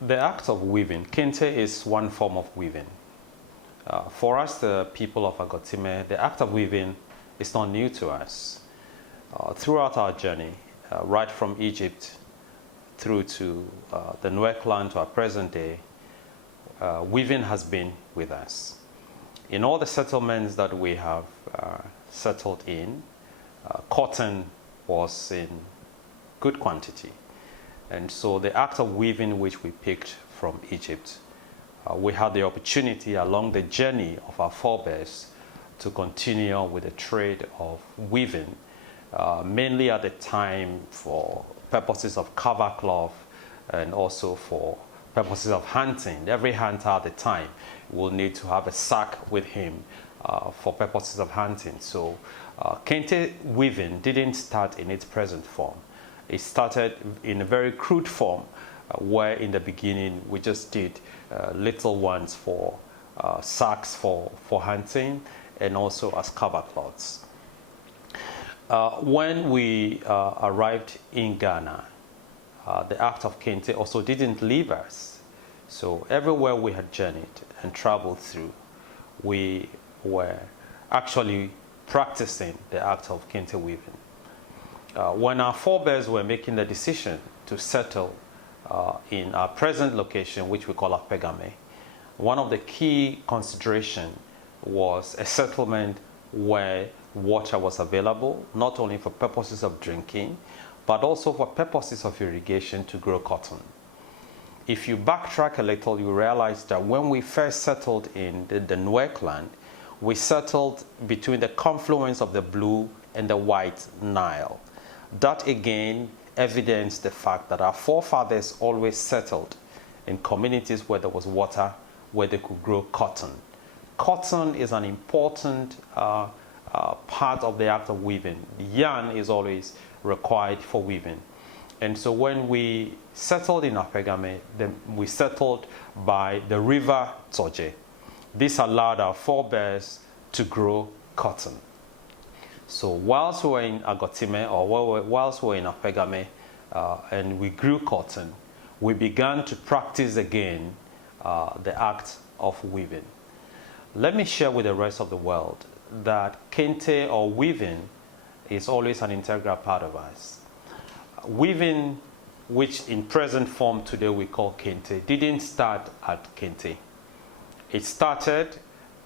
The act of weaving, Kente is one form of weaving. For us, the people of Agotime, the act of weaving is not new to us. Throughout our journey, right from Egypt through to the Nuer clan to our present day, weaving has been with us. In all the settlements that we have settled in, cotton was in good quantity. And so the act of weaving which we picked from Egypt, we had the opportunity along the journey of our forebears to continue with the trade of weaving, mainly at the time for purposes of cover cloth and also for purposes of hunting. Every hunter at the time will need to have a sack with him for purposes of hunting. So Kente weaving didn't start in its present form. It started in a very crude form where in the beginning we just did little ones for sacks for hunting and also as cover cloths. When we arrived in Ghana, the act of Kente also didn't leave us. So everywhere we had journeyed and traveled through, we were actually practicing the act of Kente weaving. When our forebears were making the decision to settle in our present location, which we call Apegame, one of the key considerations was a settlement where water was available, not only for purposes of drinking, but also for purposes of irrigation to grow cotton. If you backtrack a little, you realize that when we first settled in the Nuer clan, we settled between the confluence of the Blue and the White Nile. That again evidenced the fact that our forefathers always settled in communities where there was water, where they could grow cotton. Cotton is an important part of the act of weaving. Yarn is always required for weaving. And so when we settled in Apegame, then we settled by the river Tsoje. This allowed our forebears to grow cotton. So whilst we were in Agotime, or whilst we were in Apegame, and we grew cotton, we began to practice again the act of weaving. Let me share with the rest of the world that Kente or weaving is always an integral part of us. Weaving, which in present form today we call Kente, didn't start at Kente. It started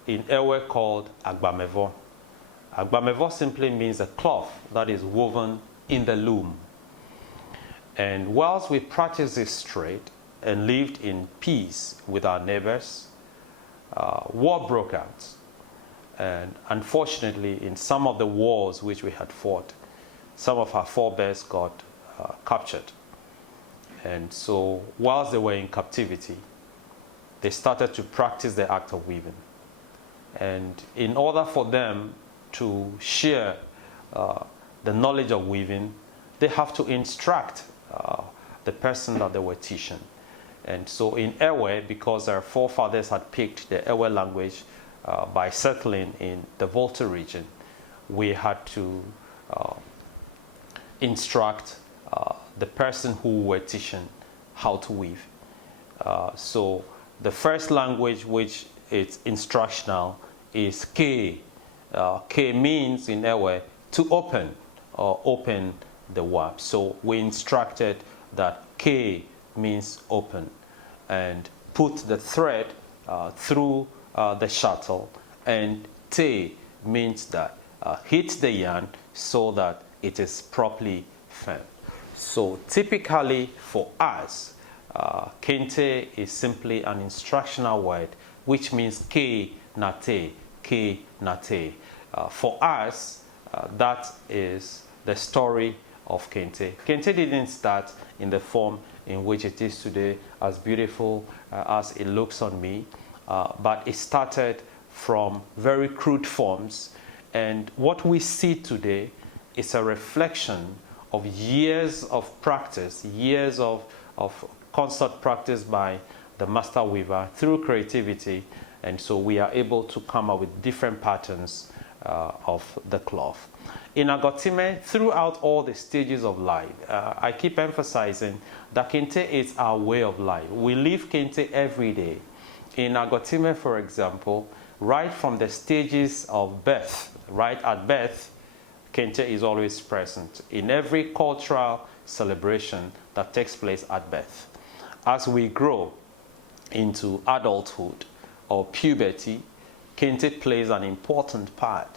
in Ewe called Agbamevo. Agbamevo simply means a cloth that is woven in the loom. And whilst we practiced this trade and lived in peace with our neighbors, war broke out. And unfortunately, in some of the wars which we had fought, some of our forebears got captured. And so whilst they were in captivity, they started to practice the act of weaving. And in order for them to share the knowledge of weaving, they have to instruct the person that they were teaching. And so in Ewe, because our forefathers had picked the Ewe language by settling in the Volta region, we had to instruct the person who were teaching how to weave. So the first language which is instructional is K. K means in Ewe to open or open the warp. So we instructed that K means open and put the thread through the shuttle, and Te means that hit the yarn so that it is properly firm. So typically for us, Kente is simply an instructional word which means K na te, K na te. For us, that is the story of Kente. Kente didn't start in the form in which it is today, as beautiful as it looks on me, but it started from very crude forms, and what we see today is a reflection of years of practice, years of constant practice by the master weaver through creativity, and so we are able to come up with different patterns of the cloth. In Agotime, throughout all the stages of life, I keep emphasizing that Kente is our way of life. We live Kente every day. In Agotime, for example, right from the stages of birth, right at birth, Kente is always present in every cultural celebration that takes place at birth. As we grow into adulthood or puberty, Kente plays an important part.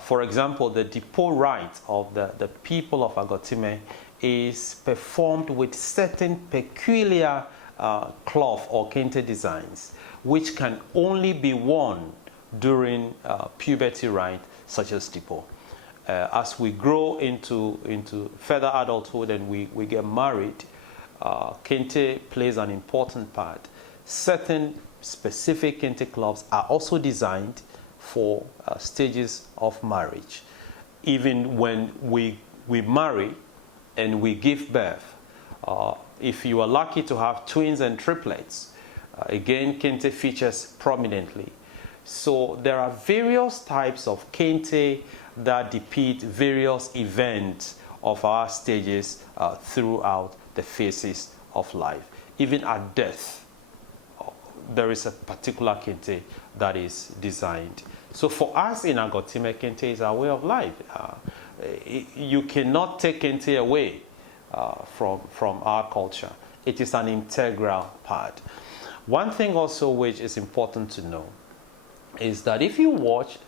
For example, the depot rite of the people of Agotime is performed with certain peculiar cloth or Kente designs, which can only be worn during puberty rite, such as depot. As we grow into further adulthood and we get married, Kente plays an important part. Certain specific Kente cloths are also designed for stages of marriage. Even when we marry and we give birth, if you are lucky to have twins and triplets, again, Kente features prominently. So there are various types of Kente that depict various events of our stages throughout the phases of life. Even at death, there is a particular Kente that is designed. So for us in Agotime, Kente is our way of life. You cannot take Kente away from our culture. It is an integral part. One thing also which is important to know is that if you watch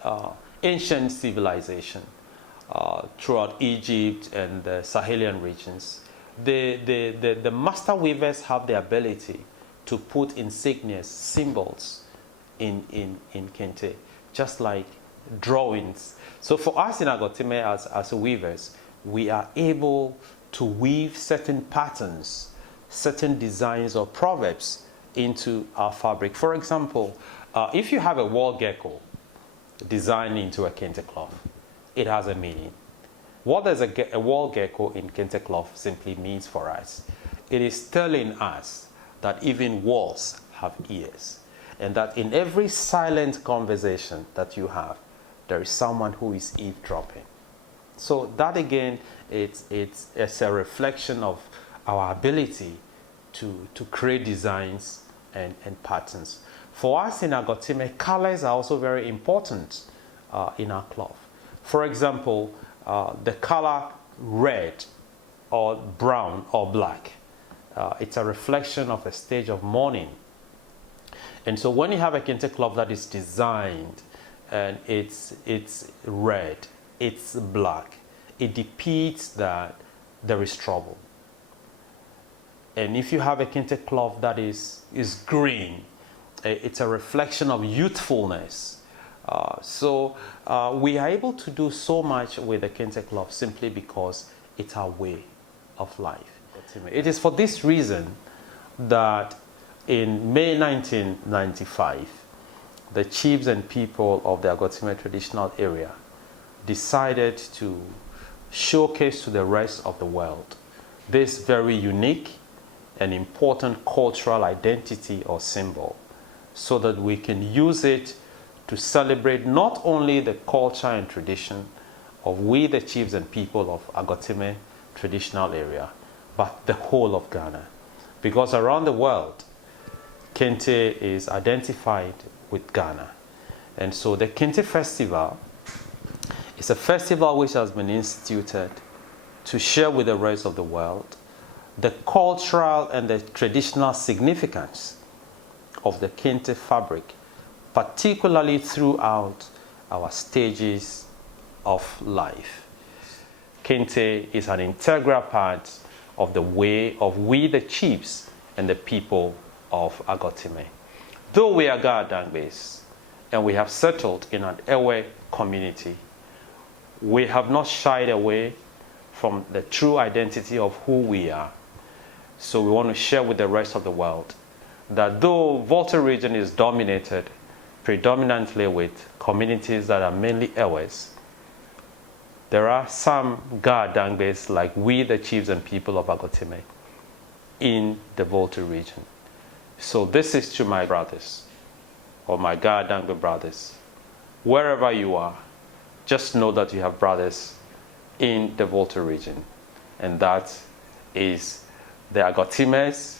ancient civilization throughout Egypt and the Sahelian regions, the master weavers have the ability to put insignias, symbols in Kente, just like drawings. So for us in Agotime as weavers, we are able to weave certain patterns, certain designs or proverbs into our fabric. For example, if you have a wall gecko designed into a Kente cloth, it has a meaning. What does a wall gecko in Kente cloth simply means for us? It is telling us that even walls have ears, and that in every silent conversation that you have, there is someone who is eavesdropping. So that again, it's a reflection of our ability to create designs and patterns. For us in Agotime, colors are also very important in our cloth. For example, the color red or brown or black, it's a reflection of a stage of mourning. And so when you have a Kente cloth that is designed and it's red, it's black, it depicts that there is trouble. And if you have a Kente cloth that is green, it's a reflection of youthfulness. So we are able to do so much with the Kente cloth simply because it's our way of life. It is for this reason that in May 1995, the chiefs and people of the Agotime traditional area decided to showcase to the rest of the world this very unique and important cultural identity or symbol, so that we can use it to celebrate not only the culture and tradition of we the chiefs and people of Agotime traditional area, but the whole of Ghana. Because around the world, Kente is identified with Ghana. And so the Kente Festival is a festival which has been instituted to share with the rest of the world the cultural and the traditional significance of the Kente fabric, particularly throughout our stages of life. Kente is an integral part of the way of we the chiefs and the people of Agotime. Though we are Ga-Dangmes and we have settled in an Ewe community, we have not shied away from the true identity of who we are. So we want to share with the rest of the world that though Volta region is dominated predominantly with communities that are mainly Ewes, there are some Ga-Dangmes like we the chiefs and people of Agotime in the Volta region. So this is to my brothers, or my Ga-Dangme brothers, wherever you are, just know that you have brothers in the Volta region, and that is the Agotimes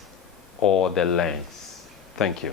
or the Lens. Thank you.